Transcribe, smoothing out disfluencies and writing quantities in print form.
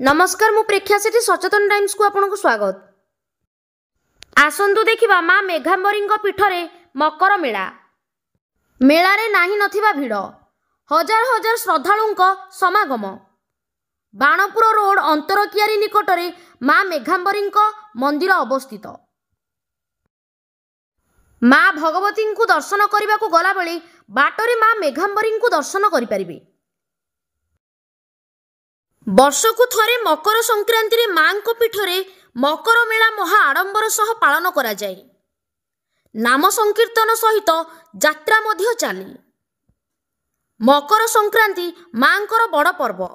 नमस्कार मु प्रेक्षा सेठी सचेतन टाइम्स को आपनको स्वागत। आसंतु देखिबा मां मेघांबरी पीठरे मकर मेला। मेलारे नाही नथिबा भिड़, हजार हजार श्रद्धालुंक समागम। बाणपुर रोड अंतरकियारी निकटरे मां मेघांबरी मंदिर अवस्थित। मां भगवती को दर्शन करने को गला बेले बाटरे मां मेघांबरी को दर्शन करि परिबे। वर्षकु थरे मकर संक्रांति रे मां को पीठरे मकर मेला महा आडंबर सह पालन करा जाए। नाम संकीर्तन सहित यात्रा मध्य चाले। मकर संक्रांति मांकर बड़ पर्व।